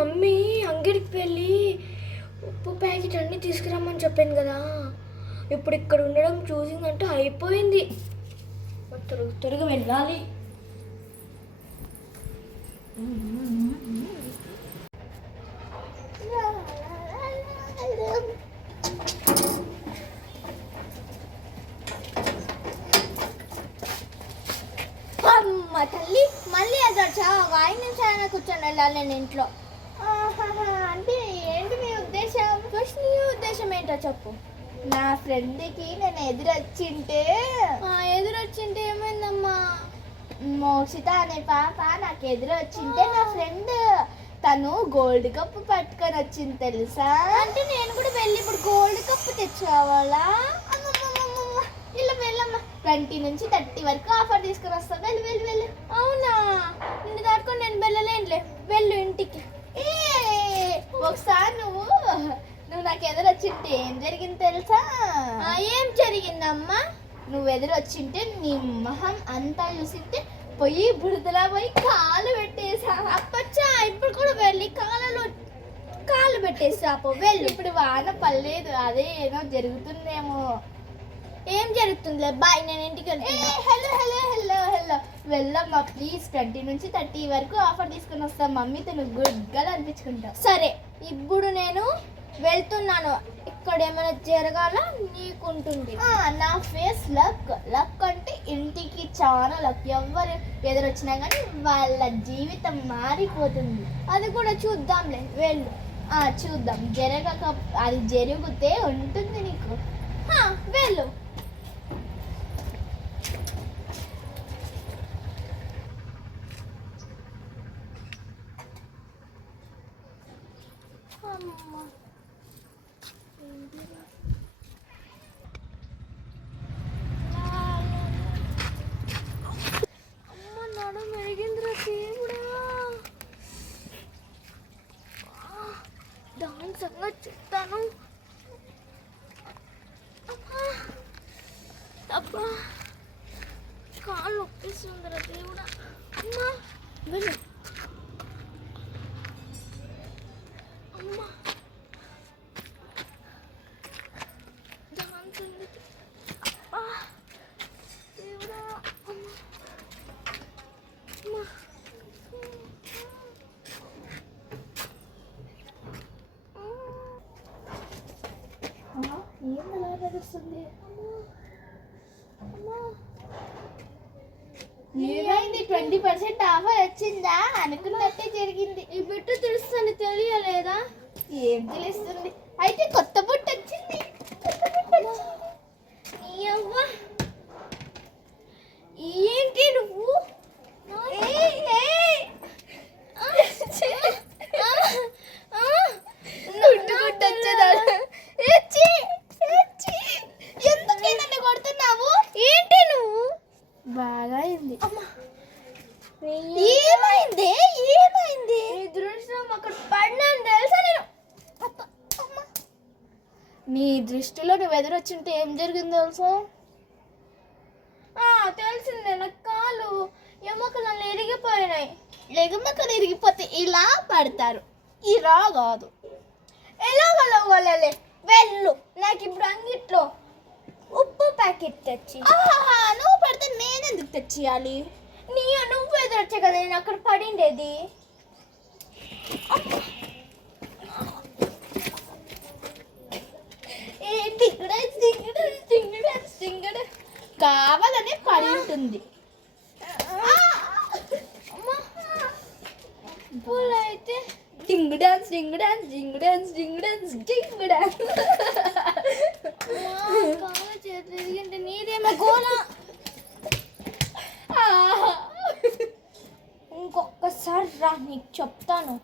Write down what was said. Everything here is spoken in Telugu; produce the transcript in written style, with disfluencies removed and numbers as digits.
మమ్మీ అంగడికి వెళ్ళి ఉప్పు ప్యాకెట్ అన్నీ తీసుకురమ్మని చెప్పాను కదా, ఇప్పుడు ఇక్కడ ఉండడం చూసిందంటే అయిపోయింది. త్వరగా వెళ్ళాలి. అమ్మ తల్లి, మళ్ళీ ఎదురొచ్చా? 5 నిమిషాలైనా కూర్చొని వెళ్ళాలి నేను ఇంట్లో. అంటే ఏంటి మీ ఉద్దేశం? ఫస్ట్ నీ ఉద్దేశం ఏంటో చెప్పు. నా ఫ్రెండ్కి నేను ఎదురొచ్చింటే ఏమైందమ్మా? మోక్షిత అనే పాప నాకు ఎదురొచ్చింటే నా ఫ్రెండ్ తను గోల్డ్ కప్ పట్టుకొని వచ్చింది తెలుసా. అంటే నేను కూడా వెళ్ళి ఇప్పుడు గోల్డ్ కప్ తెచ్చుకోవాలా? ఇలా వెళ్ళమ్మా, 20 నుంచి 30 వరకు ఆఫర్ తీసుకొని వస్తాను. వెళ్ళు వెళ్ళు వెళ్ళు. అవునా? నిన్ను దాటుకొని నేను వెళ్ళలేనులే, వెళ్ళు ఇంటికి. ఒకసారి నువ్వు నాకు ఎదురొచ్చింటే ఏం జరిగింది తెలుసా? ఏం జరిగిందమ్మా? నువ్వు ఎదురొచ్చింటే నీ మొహం అంతా చూసింటే పోయి బురదలా పోయి కాలు పెట్టేసా. అప్పచ్చా, ఇప్పుడు కూడా వెళ్ళి కాలు పెట్టేసా. వెళ్ళు. ఇప్పుడు వాన పర్లేదు, అదే ఏదో జరుగుతుందేమో. ఏం జరుగుతుందిలే, బాయ్, నేను ఇంటికి వెళ్తున్నా. హలో హలో హలో హలో వెళ్ళమ్మా ప్లీజ్. 20 నుంచి 30 వరకు ఆఫర్ తీసుకుని వస్తాం. మమ్మీ తను గుడ్గా అనిపించుకుంటా. సరే, ఇప్పుడు నేను వెళ్తున్నాను. ఇక్కడ ఏమైనా జరగాల నీకుంటుంది. నా ఫేస్ లక్ అంటే ఇంటికి చాలా లక్. ఎవరు ఎదురొచ్చినా కానీ వాళ్ళ జీవితం మారిపోతుంది. అది కూడా చూద్దాంలే, వెళ్ళు. చూద్దాం. అది జరిగితే ఉంటుంది నీకు. వెళ్ళు. దాని సంగతి చెప్తాను. అబ్బా, కాళ్ళు నొప్పిస్తుందిరా దేవుడా. అమ్మా వెళ్ళు. అమ్మా దాని సంగతి. అబ్బా దేవుడా. అమ్మా అమ్మా. ఏం అలా నడుస్తుంది? ఏమైంది? 20% ఆఫర్ వచ్చిందా? అనుకున్నట్టే జరిగింది. ఈ బిట్టు తెలుస్తుంది, తెలియలేదా? ఏం తెలుస్తుంది? అయితే కొత్త బుట్ట వచ్చింది. ఏంటి నువ్వు? ఎందుకే నన్ను కొడుతున్నావు? ఏంటి నువ్వు? బాగా అయింది. ఏమైంది? ఏమైంది? నీ దృష్టిలో అక్కడ పడినాను తెలుసా నేను. నీ దృష్టిలో నువ్వు ఎదురొచ్చింటే ఏం జరిగింది తెలుసా? తెలిసిందే, నా కాలు ఎముకలు ఇరిగిపోయినాయి. ఎముకలు ఇరిగిపోతే ఇలా పడతారు, ఇలా కాదు. ఎలాగలే వెళ్ళు. నాకు ఇప్పుడు అంగిట్లో ఉప్పు ప్యాకెట్ తెచ్చి. నువ్వు పడితే నేనెందుకు తెచ్చియాలి? నువ్వు ఎదురొచ్చే కదా నేను అక్కడ పడిండేది. కావాలనే పడి ఉంటుంది. అయితే డింగు డాన్స్ డింగు డాన్స్ డింగు డాన్స్ డింగు డాన్స్ డింగు డాన్స్. నీదేమో గోలా. ఇంకొకసారి రా, నీకు చెప్తాను.